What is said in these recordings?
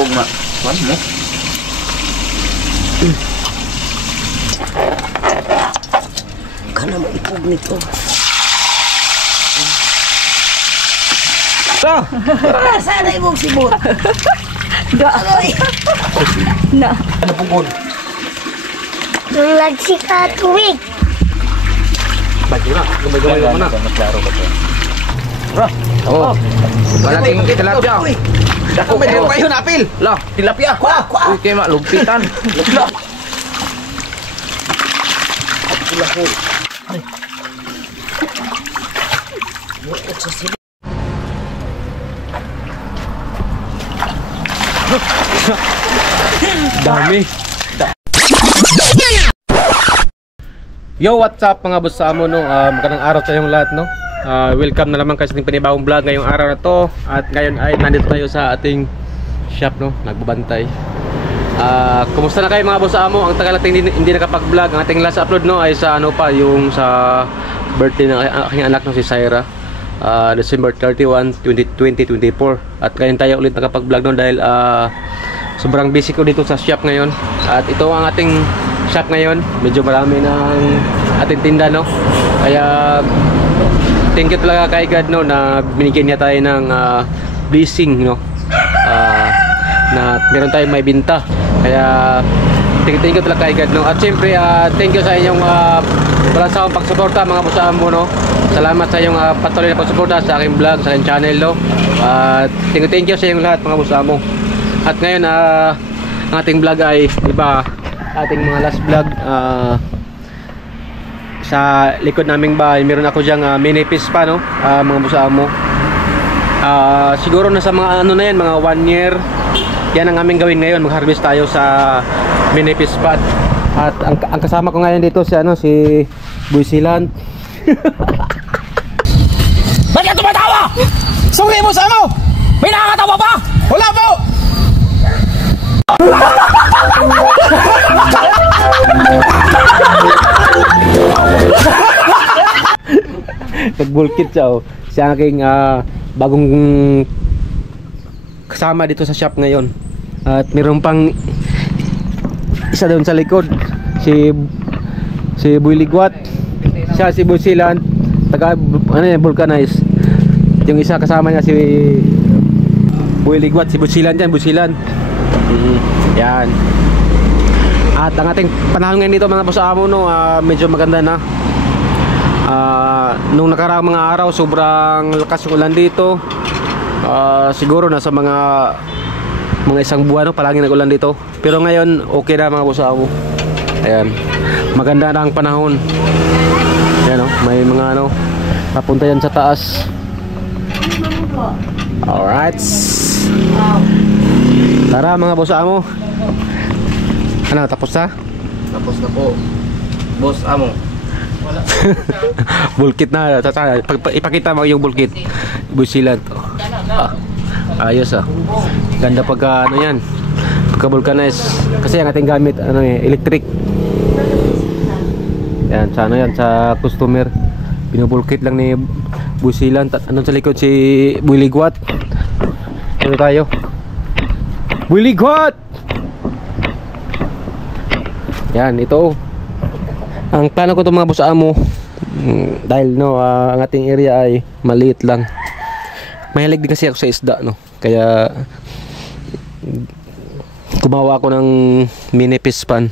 ipog na. Kuan mo? Kana mo ipog nito. Sa! Sana imong sibot. Agoy. Na. Ano pugod? Lagsi ka tuwig. Bagyo na. Gabay-gabay mo na. Mas klaro ba ito? Oo. Malaking tilapia. Dako may dito kayo napil. Lah, tilapia. Uy, kaya malugpitan. Dami. Yo, what's up mga boss sa amo no? Magandang araw sa inyong lahat no. Welcome na naman kayo sa ating panibagong vlog ngayong araw na to. At ngayon ay nandito tayo sa ating shop no, nagbabantay. Kumusta na kayo mga boss sa amo? Ang tagal natin hindi nakapag-vlog. Ang ating last upload no ay sa ano pa, yung sa birthday ng aking anak no, si Syra. December 31, 2024. At ngayon tayo ulit nakapag-vlog no dahil sobrang busy ko dito sa shop ngayon. At ito ang ating shop ngayon. Medyo marami ng ating tinda no. Kaya thank you talaga kay God no na binigyan niya tayo ng blessing no. Na meron tayong may binta. Kaya thank you talaga kay God no. At syempre thank you sa inyong walang sawang pagsuporta mga boss mo no. Salamat sa inyong patuloy na pagsuporta sa aking vlog, sa aking channel no. Thank you sa inyong lahat mga boss mo. At ngayon ang ating vlog ay iba, ating mga last vlog sa likod naming bahay. Meron ako diyang mini pispa no, mga boss mo. Siguro nasa mga ano na yan, mga 1 year. Yan ang aming gawin ngayon, mag-harvest tayo sa mini pispa. At ang kasama ko ngayon dito si ano, si Buisilan. Ba't ka tumatawa? Sungi mo sa ano? May nakakatawa pa? Wala po! Nagbulkit siya oh. Siya aking bagong kasama dito sa shop ngayon. At meron pang isa doon sa likod, si Builigwat. Siya si Buisilan, taga ano yan, vulcanize. Yung isa kasama niya si Builigwat, si Buisilan dyan, Buisilan. Yan. At ang ating panahon ngayon dito mga boss amo no, medyo maganda na. Nung nakaraang mga araw sobrang lakas ng ulan dito. Siguro nasa mga isang buwan no, palagi nag-ulan dito. Pero ngayon okay na mga boss amo. Ayan. Maganda na ang panahon. Ayan oh, may mga ano papunta yan sa taas. Alright. Tara mga boss amo. Ano, tapos na? Tapos na po. Boss amo. Bulkit na. Ipakita mo yung bulkit. Buisilan to. Ayos ganda pagka ano yan, pagka vulcanize. Kasi ang ating gamit ano electric. Yan sa ano yan, sa customer. Binubulkit lang ni Buisilan. Anong sa likod si Builigwat. Ano tayo? Builigwat! Yan, ito. Ang plano ko ito mga boss amo, dahil no, ang ating area ay maliit lang. Mahilig din kasi ako sa isda no. Kaya gumawa ako ng mini fish pan.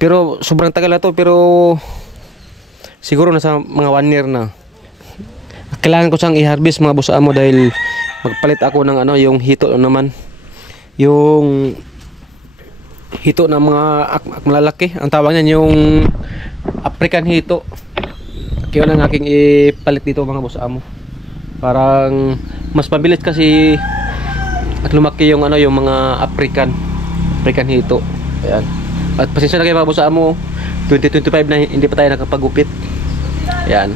Pero sobrang tagal na to, pero siguro nasa mga 1 year na. Kailangan ko siyang i-harvest mga boss amo dahil magpalit ako ng ano, yung hito naman. Yung hito ng mga malalaki, ang tawag niyan yung African hito. Kaya lang aking ipalit dito mga boss amo. Parang mas mabilis kasi at lumaki yung ano, yung mga African hito. Ayan. At pasensya na kayo mga boss amo, 2025 na hindi pa tayo nakapagupit. Ayan.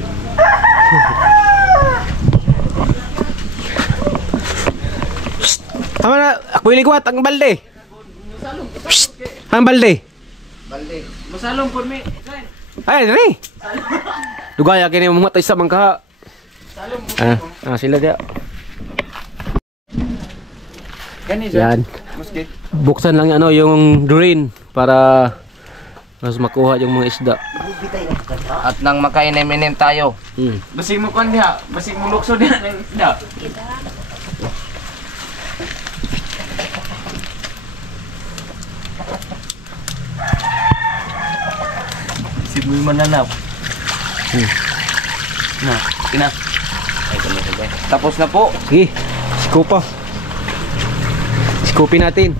Tama na, ako iligwat ang balde. Ang balde. Masalong po mi. Ay, dali. Dugaya kini mo matay sa mangka. Sila dia. Yan. Buksan lang ano yung drain para mas makuha yung mga isda. At nang makainim-inim tayo. Basig mo kon diha, basig mo lukso diha ng isda. Siboy mananaw. Na, ina. Tapos na po. Sige, scoop pa. Scoopin natin.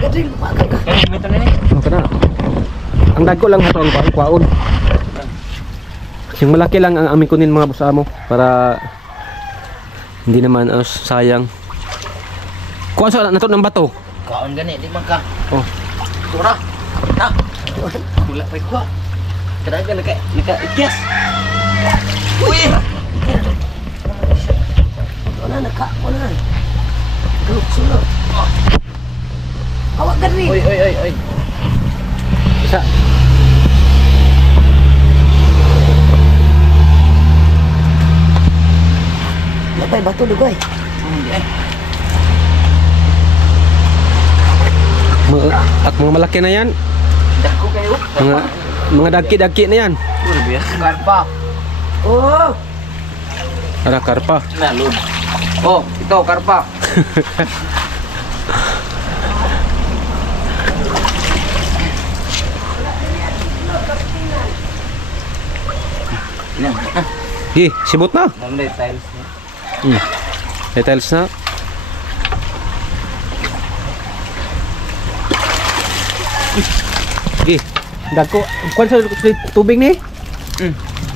Gadil, lumaga ka. Ano ka na? Ang dagko lang ito ang kwaon. Yung malaki lang ang amin kunin mga busa mo para hindi naman sayang. Kuha sa nato ng bato. Kaon gani, di man ka. Oh. Tura. Na. Wala pa ko. Kadaga naka ikyas. Uy. Wala na ka, wala na. Sulod. Awak gadil. Oy. Isa. Napay bato dugoy. At mga malaki na yan. Dako kayo. Mga daki-daki na yan. Karpa. Oh, Para karpa. Nalud. Oh, ito karpa. Hi, sibot na. Nanday tiles niya. May tiles na. Hi, dagko. Kuan sa tubig ni?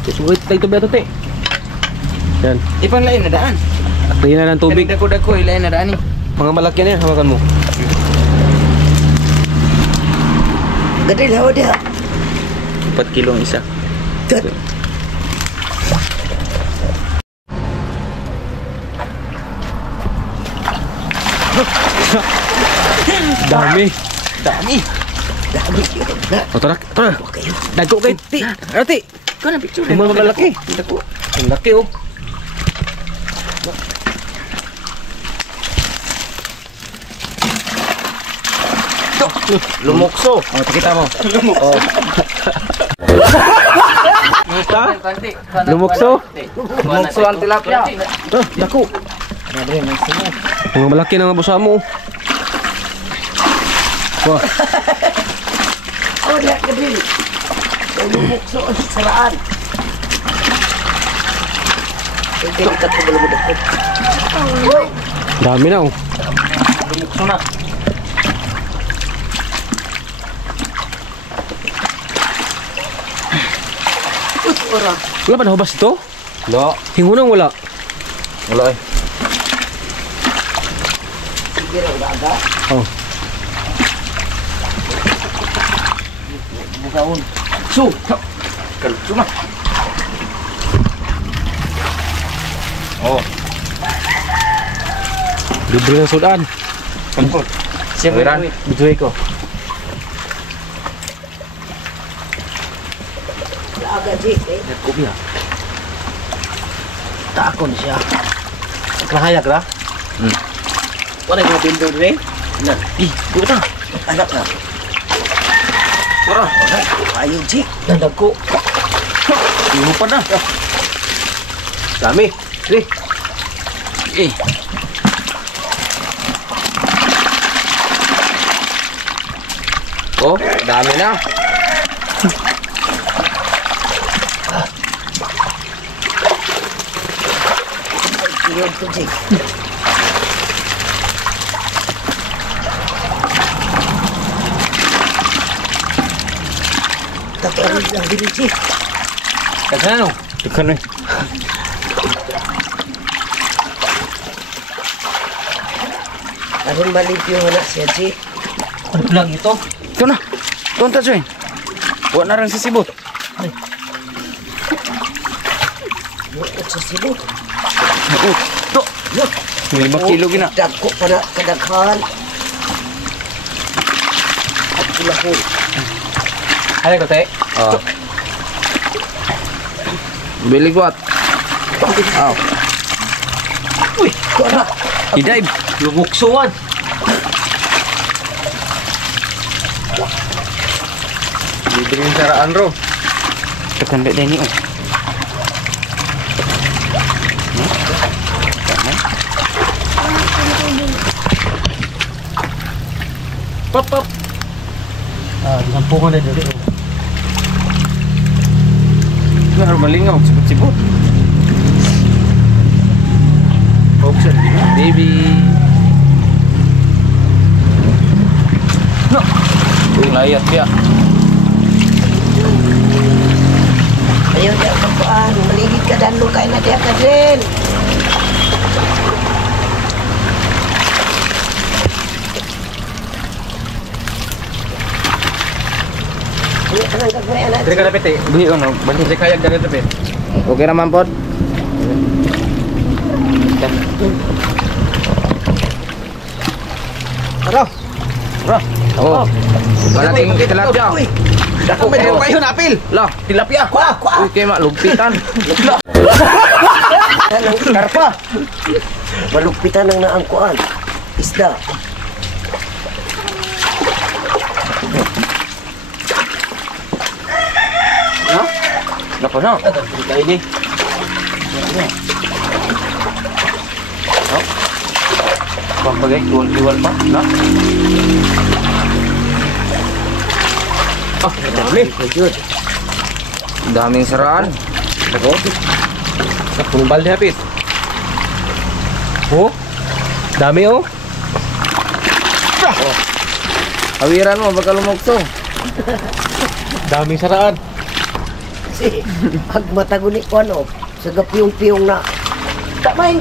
Sulit tayo tubig ito, te. Yan. Ipang lain na daan. Tingnan na ng tubig. Dako ilain na daan ni. Mga malaki na yan, hawakan mo. gadil hawa dia. 4 kilo ang isa. Dami. Dami. Dami yun. Na, O, tara. kayo. Dagko kay ti. Ano, ti? Ko na picture. Yung mga malaki. Dako. Ang laki, oh. Lumukso. Oh, pakita mo. Lumukso? Lumukso ang tilapia. Ah, dako. Mga malaki na mga busa mo. Wah, Awak dia gadil. Lumuk so saraan. Ito kita ko belum dapat. dami na, oh. Lumukso na. Orang. Wala ba nahubas ito? Lo. Hingunang wala. Wala eh. Kira udah ada. Oh. Bukaon. Su. Kalutso na. Oh. Libre ng sudan. Siapa Wiran, bituin ko. Agak jik eh. Kopi ya. Takon siya. Kahaya ka? Wala yung pinto rin? Nah, Ih, buta. anak na. Wala. Ayo jik. Nandag ko. Iho pa na. Dami. Sige. Eh. Oh, dami na. Iyon to jik. Tapi ang dili jik. Taghan no. Ikan eh. Aron malimpyo na siya jik. Ano lang ito? Ito na. Tunta siya. Huwag na rin sisibot. Buot sa sibot. Ito. May 5 kilo gina. Dagko pa na kadaghan. At pula ko. Ano ko, te? Oo. Bili ko at. Aw. Kuha. I-dive. Lubuksuan. Libre yung saraan ro. Tekanda din ni. Pop pop. Disampungan na dito. Harus malingaw, sibut-sibut. Oxen, baby. No. Uy, layat dia. Ayaw dia kapuan. Maligid ka dan lu kain na dia ka din. Ini kanang kagaya na. Diri ka dapit eh. Beli ono, balik. Diri kayag dari dapit. Oke naman pod. Aro. Bro. Oh. Malaking tilapia. Dako may dako kayo na apil. Lah, tilapia. Uy, kay mak lumpitan. Karpa. Malugpitan ng naangkuan. Isda. Nako na. Kay ni. Pagbagay, jual pa. Na. Ah, dami. Daming saraan. Dako. Sa punong balde hapit. Oh. Dami oh. Hawiran mo baka lumugso. Daming saraan. Si agmatago ni Kuano. Sa gapiyong-piyong na. Tamay.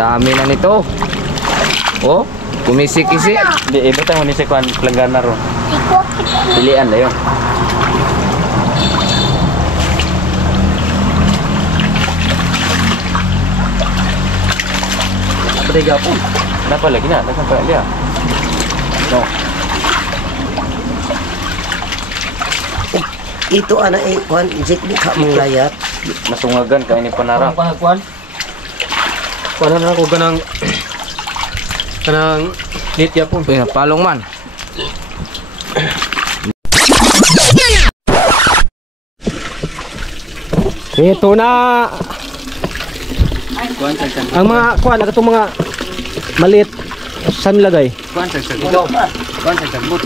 Dami na nito. Oh, kumisi-kisi. Di iba tayo ni si Kwan Planggana ro. Pilian na yun. Apa dia gapon? Kenapa lagi nak? Dah sampai dia. No. Ito ana Kuan. Jik di ka mong layat. Masungagan ka ini panara. Kuan. Kuan na ako kanang lit ya pun. Uy, palong man. Ito na. Ang mga kuan katong mga maliit saan lagay? Kuan sa sagot. Kuan sa sagot.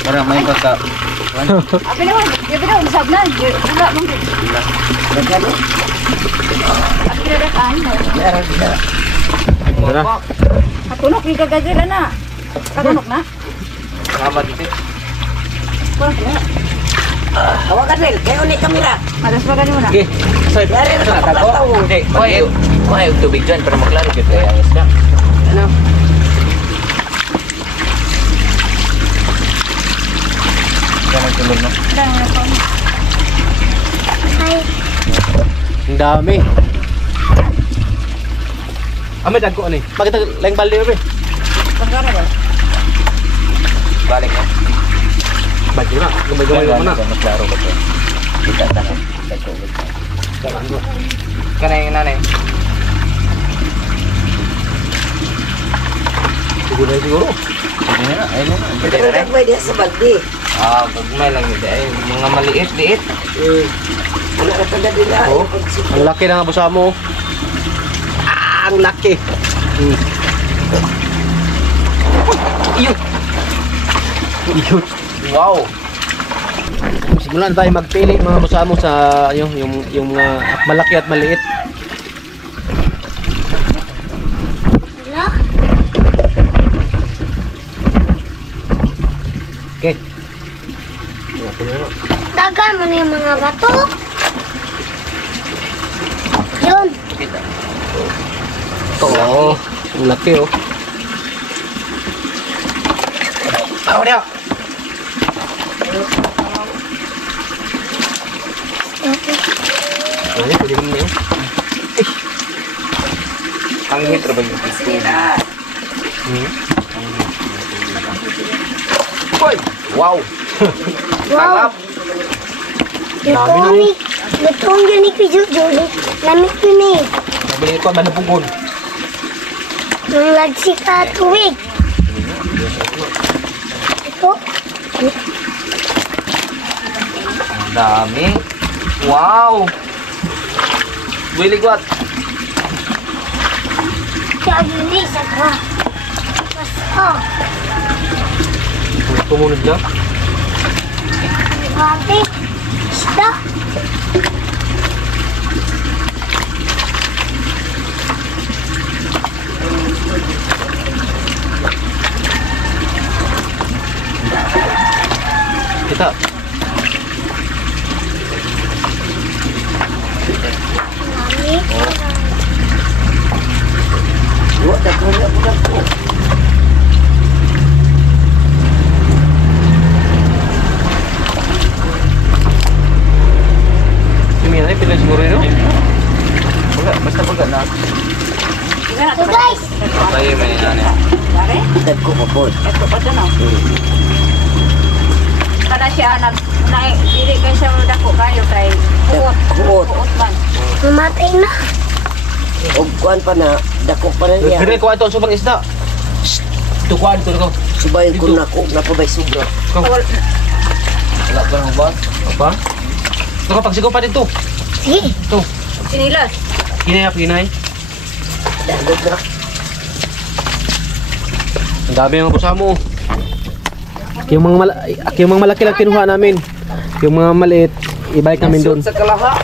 Para may baka. Apa naman? Gabi na, usap na. Wala mong Nagano? At pinadakaan mo. Meron siya. Tara. Katunok, hindi ka gagila na. Katunok na. Salamat dito. Katunok na. Hawakan Mel. Kayo ni kamera. Malas pa ganun na. Okay. Yari na sa pagkataw. Hindi. Kuha yung tubig dyan para maklaro kita yung isda. Ano? Yan ang tulog no? Ang dami. Ame dagko ani. Bakit laing balde ba? Pagkara ba? Balik no? Balik na. Gumay-gumay mo na. Maklaro kita. Kita tanong. Sa tubig. Kana yung nanay. Siguro. Ayun na. Ayun na. Pero nagmay dia sa balde. Ah, gagmay lang yun. Ay, mga maliit-liit. Wala na tanda nila. Oh. Ang laki ng abusa mo. Ah, ang laki. Iyot! Iyot. Wow! Simulan tayo magpili mga abusa mo sa yung mga malaki at maliit. Okay. Dagan mo na yung mga bato. Yun. Oo. Ang laki oh. Ako niya! Ay, pwede mo na yun. Ang hitro ba yung Uy! Wow! Wow. Lutong yun ni Kuya Lamit yun eh. Nabili ito, malapugod. Nung lagsik ka tuwig. Ito. Ang dami. Wow! Willy Guat. Kaya yun eh, sakwa. Basta. Tumunod na. Ate. Isda. Kita. Buat dah kau budak. Ini ay pila siguro yun. Basta baga na. So guys. Tayo may ano. Dari? Dagko pa po. Ito pa dyan, oh. Kada siya dili kayo siya dako kayo kay kuot. Kuot. Kuot man. Mamatay na. Og kuan pa na dako pa na niya. Dire ko ato subang isda. Ito kuan ko ko. Subayin ko na ko napabay sobra. Wala pa ng ba? Apa? Ito ka pagsigaw pa dito. Sige. Ito. Sinilas. Kinay. Dagod na. Ang dami ng busa mo. Yung mga malaki lang kinuha namin. Yung mga maliit, ibalik namin doon. Sa kalaha.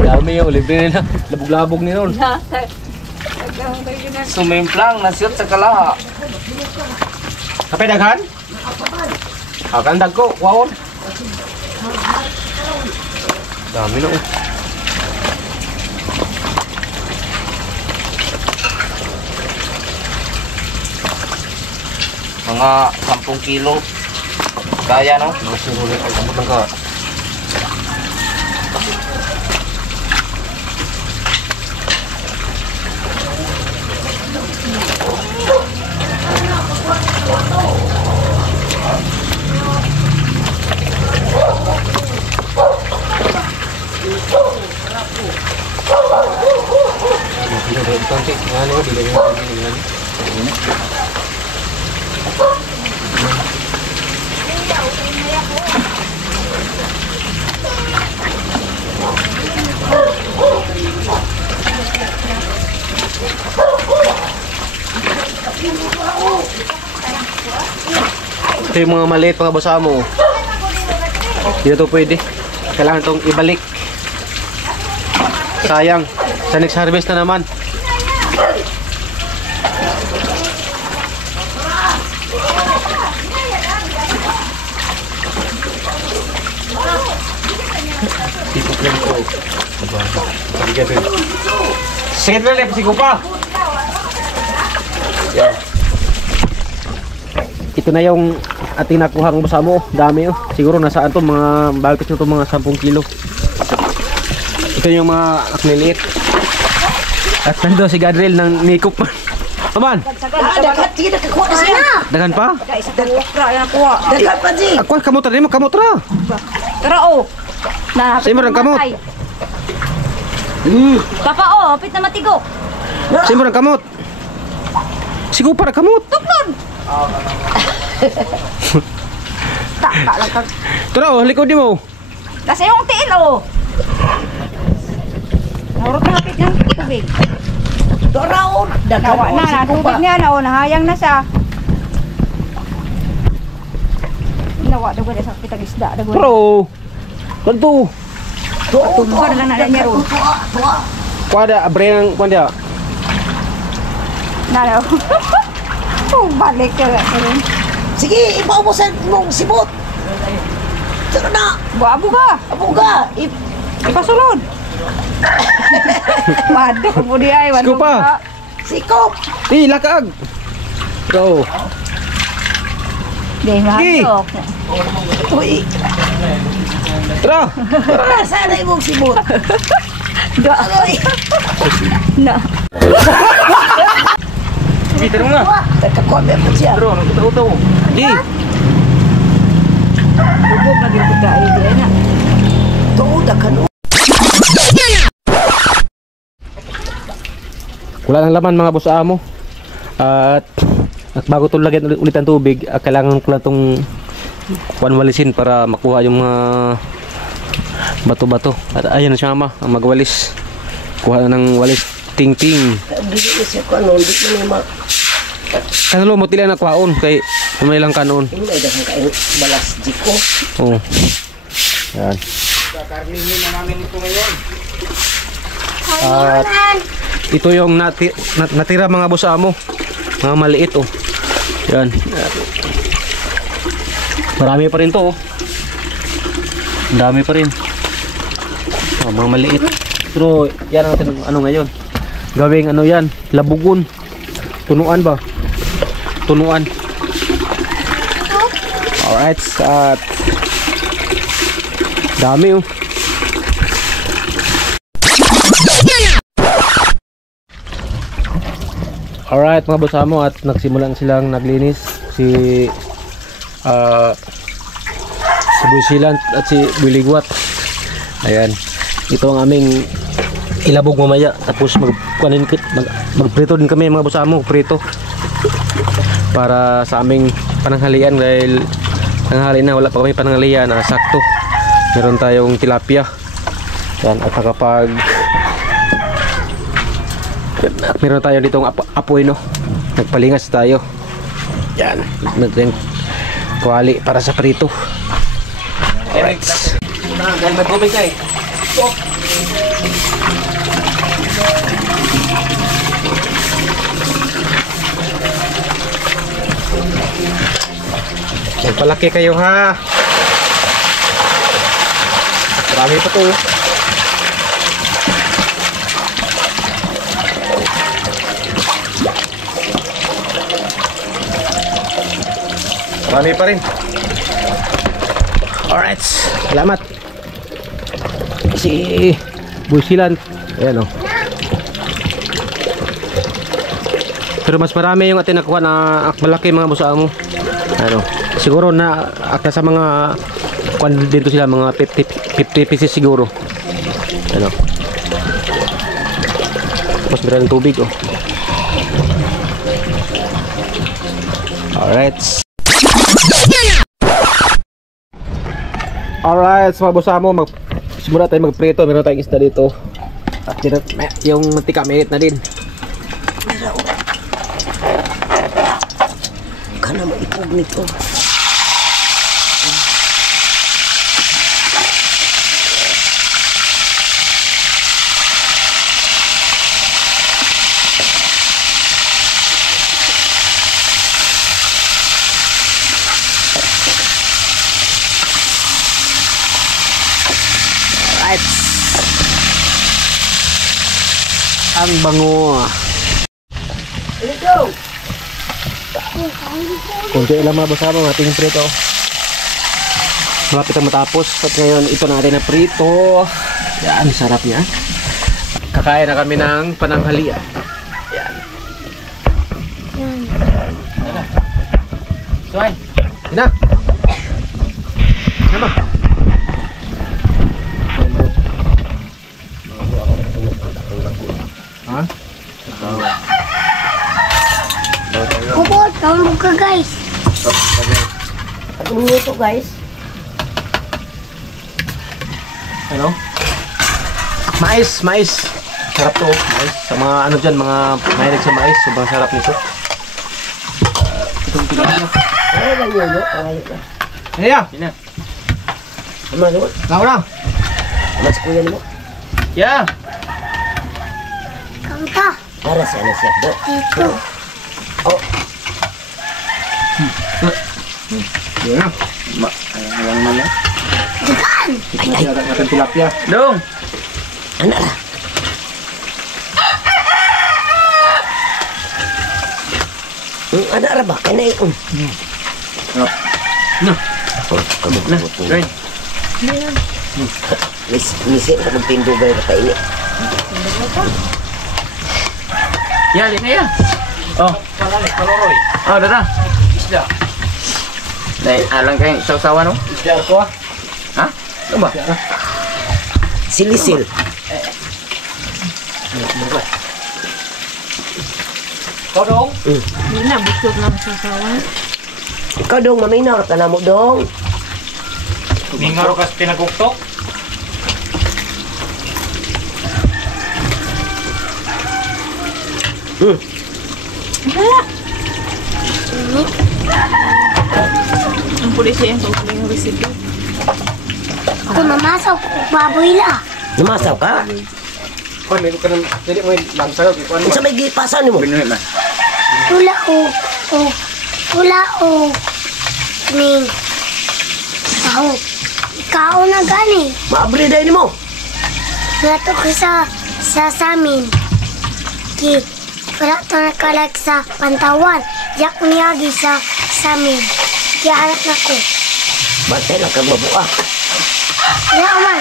Dami yung libre nila. Labog-labog ni ron. Sumimplang nasyot sa kalaha. Kapay daghan? Akan dagko, wawon. Dami na oh. Mga 10 kilo. Kaya no? Masulit ang kamot ng ka. Ito yung mga maliit mga basa mo. Hindi na ito pwede. Kailangan itong ibalik. Sayang. Sa next harvest na naman. Sige na lang, sigo pa. Yan. Ito na yung ating nakuhang basa mo. Dami oh. Siguro nasaan to mga balpit nito mga 10 kilo. Ito yung mga akliliit. At nandun si Gadriel ng Nikop. Aman! Dagat sige nakakuha na siya. Dagan pa? Isa ka okra yan kuha. Dagat pa di. Ako ay kamotra rin mo, kamotra. Tara oh. Na Sa'yo mo rin kamot. Papa oh, hapit na matigo. Sino ng kamot? Sigo para kamot. Tuklon. Tak lang kag. Tara oh, likod di mo. Kasi yung tiil oh. Murot na hapit ng tubig. Doraon. Dagat Nawa na, tubig niya na oh, nahayang na siya. Nawa, dago na sa kitang isda. Dago na. Pero, kanto. Tumba na lang na niya ron. Kuwada, abreang, kuwada. Nala. Oh, balik ka lang. Sige, ibaw mo sa mong sibot. Tara na. Buabo ka. Abuga. Ipasulod. Wadok mo di ay. Sigo pa. Sikop. Lakag. Go. Di, mahadok. Uy. Tara. Tara, sana imong sibot. Agoy. Na. Bitar mo nga. Nakakuha mo po siya. Bro, nagutaw-utaw. Di. Subo pa din pagkain din na. Tuod ka no. Wala nang laman mga boss amo. At bago itong lagyan ulit ang tubig, kailangan ko lang itong walisin para makuha yung mga bato-bato. At ayan na siya ama, ang magwalis. Kuha na ng walis. Ting-ting. Dili ko siya ko ano, hindi ko naman. Kanalo mo tila na kuhaon kay may lang kanon. Hindi may dahan kain balas di ko. Oo. Yan. Kakarnihin na namin ito ngayon. At ito yung natira mga boss amo. Mga maliit oh. Yan. Marami pa rin to oh. Dami pa rin. Oh, mga maliit. Pero yan ang ano ngayon. Gawing ano yan, labugon. Tunuan ba? Tunuan. Alright, at dami oh. Alright mga boss amo, at nagsimulan silang naglinis si Busilan at si Biligwat. Ayan, ito ang aming ilabog mamaya, tapos magprito din kami mga boss amo, prito para sa aming pananghalian dahil tanghali na, wala pa kami pananghalian. Sakto meron tayong tilapia. Yan, at meron tayo ditong apoy no, nagpalingas tayo. Yan, natin kuwali para sa prito. Alright, dahil may tubig na eh. Magpalaki kayo ha. Marami pa to. Marami pa rin. Alright, salamat. Si Busilan. Ayan o. Pero mas marami yung atin nakuha na malaki mga busa mo. Ano, siguro na akta sa mga kuan dito sila, mga 50 pieces siguro. Ano, mas meron ng tubig oh. Alright. Alright, so mga boss amo, simula tayo magprito. Meron tayong isda dito. At yung mantika mainit na din. Kana maipog nito. Alright. Ang bango. Let's go. Kunti lang mga boss amo ang ating prito. Malapit na matapos. At ngayon ito natin na prito. Yan, sarap niya. Kakain na kami ng pananghalian. Yan. Suay, ina. Nama. Ha? Kubot, tawag ka guys. Ako minuto guys. Ano? Mais, mais. Sarap to, mais. Sa mga ano dyan, mga mahilig sa mais, sobrang sarap nito. Itong tingin mo. Ano lang yun, no? Ayok na. Kaya! Ama, no? Kao na! Mas kuya mo. Yeah! Kangka. Para sa ano siya, do? Ito. Oh, Yeah! Alang man eh. Dikan. Ay, natin tilapia. Dong! ano na? Ano ra ba? Kanay. No. Na, right. Misi na magtindugay na kainit. Yali na yan. Oh. Paloroy. Oh, dada. Isda. Dahil alang kayo sausawan no? Diyan ko ah. Ha? Ano ba? Silisil. Kau dong. Hindi na, busog na masasawa. Ikaw dong, maminaw ka na mo dong. Mingaro kas pinaguktok. Ang pulisya yung tutuloy yung resibo. Ako namasaw ko baboy la. Namasaw ka? Kon meron ka nang dili mo langsaw kay kuan. Sa may gipasan mo. Binuhi man. Tula o ning sahog. Ikaw na gani. Maabri dahil ni mo. Nato ko sa samin. Ki, wala to nakalag sa pantawan. Yak niyagi sa samin. Kaya anak na ko. Bantay lang ka mabuak. Wala man.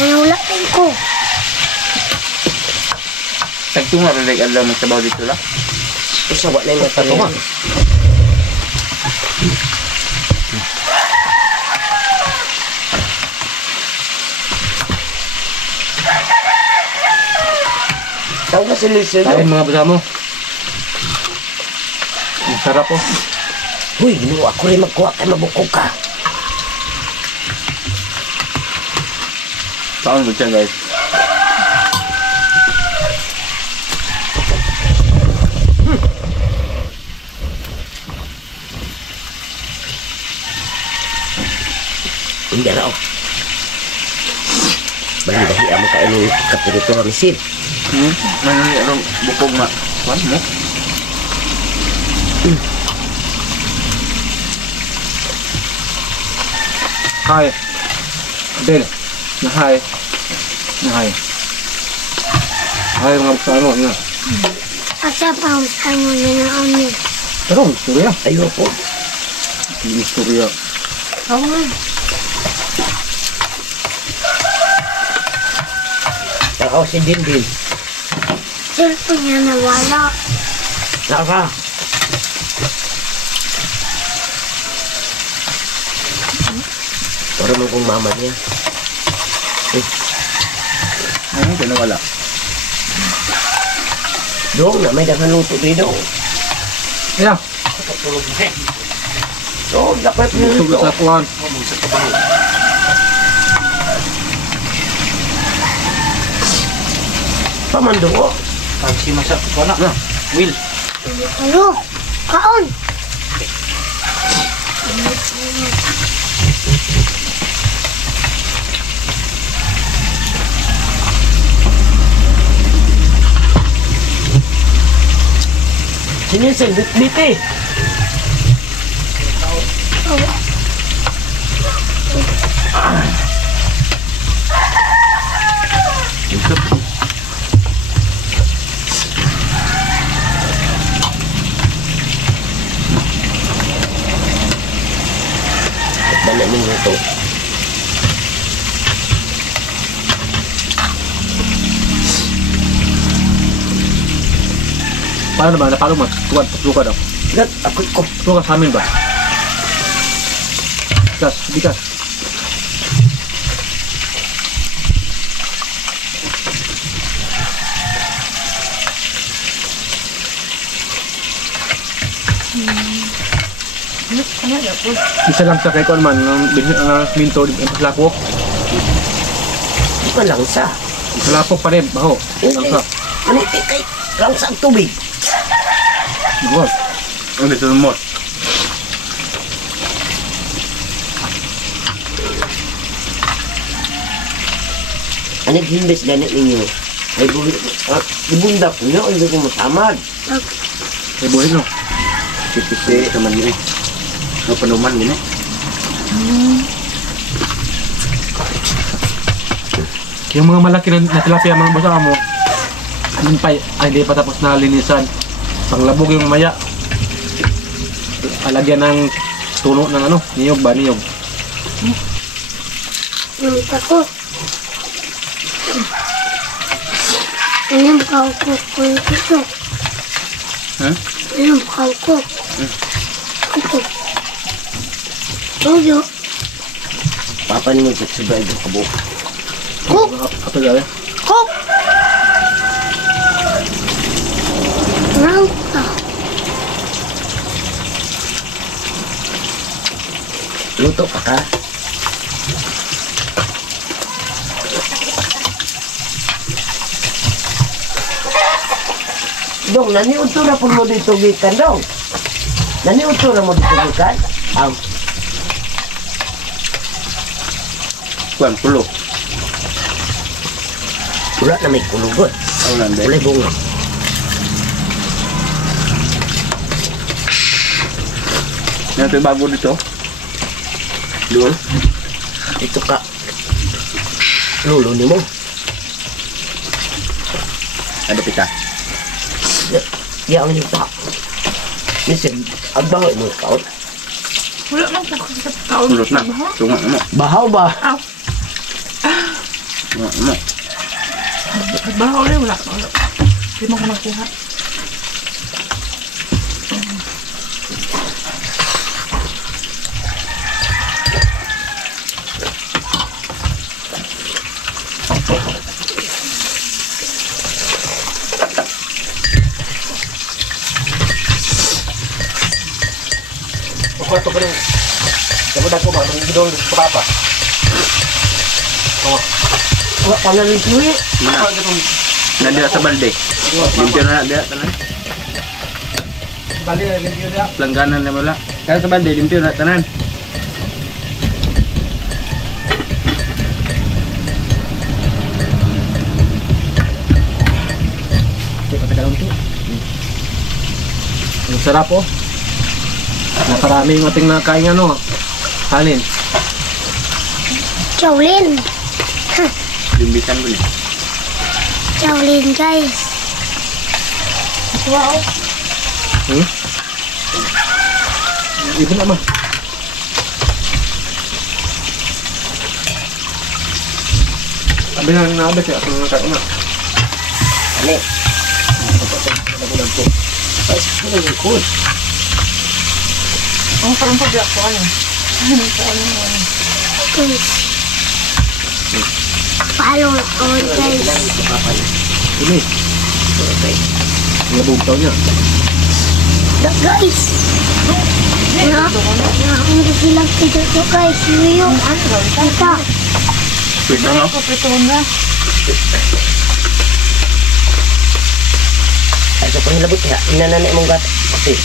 Nanulak din ko. Tagtunga rin like alam magtrabaho dito la. Usawa na yung natanong. Tawag ka silisil. Kain mga basa mo. Ang sarap po. Huy, ginawa ako rin magkuha kay mabukog ka. Saan ba siya guys? Hindi raw. Bali-bali mo ka ini kapirito kami sid. Ano ni anong bukog nga? Kuan mo? Hi. Del. Na hi. Na hi. Hi mga basa mo. Na. Asa pa ang mo na naon. Pero istorya. Ayo po. Istorya. Oo nga. Takaw si Dindin. Cellphone niya nawala. Naka. Para mo kong mama niya. Ano ko nawala? Dong, na may dagang luto dito. Yeah. So, dapat Tugod luto. sa kuan. Pamandugo. Pagsi masak ko na. Will. Ano? Kaon. Sinisil, biti. Dala mong luto. Paano ba? Napalo mo? Tuka daw. Gat, ako ko. Tuka sa amin ba? Bigas, bigas. Isa lang sa kay Kuan man, ng minto, sa lapok. Di pa lang sa. Sa lapok pa rin, baho. Lang sa. Maniti kay lang sa tubig. Buwan. Ano ito mo? Ano gimbes ganit ninyo? Ay ibundak nyo, hindi ko matamad. Ay buhay no. Sipisi naman yun eh. Ano panuman yun eh. Yung mga malaki na tilapia mga basa mo, anong pa, ay hindi pa tapos na linisan. Panglabog yung maya. Alagyan ng tuno ng ano, niyog ba, niyog. Yung tako. Inom ka ko kung ito. Ha? Inom ka ko. Ito. Tuyo. Papa ni mo subscribe ka bo. Cook. Apa gawin? Cook. Rangka. Luto pa ka. Dong, naniuto na po mo dito gikan, dong. Naniuto na mo dito gikan. Ang Kuan pulo. wala na may kulugot. Ulan dai. Wala bunga. Ito bago dito. Doon. Ito ka. Lulo ni mo. Ada pita. Ya ang yuta. Nisip, agbaho mo kaon. Pulot na. Tunga mo. Bahaw ba? Mo. Bahaw rin, wala. Hindi mo ko magkuha. Kwarto pa rin. Kamudan ko ba? Itong gidol sa papa. Wala ka na rin tuwi. Nandiya sa balde. Limpyo na dia tanan. Bali na limpyo na. Langganan na wala. Kaya sa balde limpyo na tanan. Ang sarap oh. Nakarami yung ating nakain ano. Hanin. Jolin. Limbitan ko ni. Jolin guys. Wow. Ibu naman. Sabi na nabit ya. Kung nakain na. Ano? Ay, ano yung cool? Ang parang pagyak ko, ano? Guys. Follow on guys. Ini. Labog tau niya. Guys. Ang silang tidur to guys. Yung kita. Pwede no? Ay, so panghilabot ya. Inananay mong gat. Okay.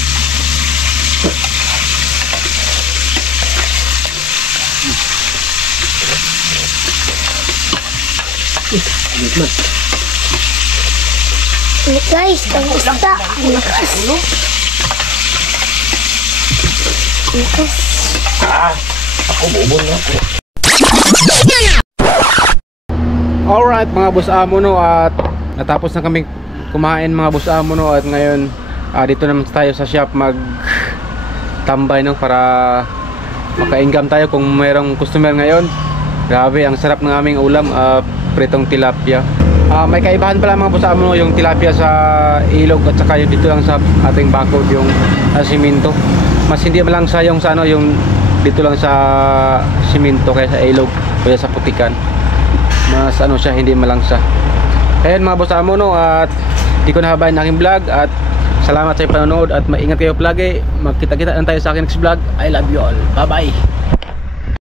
Guys, kamusta? Ako bubon na ako. Alright mga boss amo no, at natapos na kami kumain mga boss amo no, at ngayon dito naman tayo sa shop mag tambay no, para maka-income tayo kung mayroong customer ngayon. Grabe, ang sarap ng aming ulam, pritong tilapia. May kaibahan pala mga boss amo no, yung tilapia sa ilog at saka yung dito lang sa ating bakod yung siminto. Mas hindi lang sa yung sa ano, yung dito lang sa siminto kaya sa ilog kaya sa putikan. Mas ano siya, hindi malangsa. Ayan mga boss amo no, at di ko nahabayan ang aking vlog, at salamat sa panonood at maingat kayo palagi. Magkita-kita lang tayo sa aking next vlog. I love you all. Bye bye.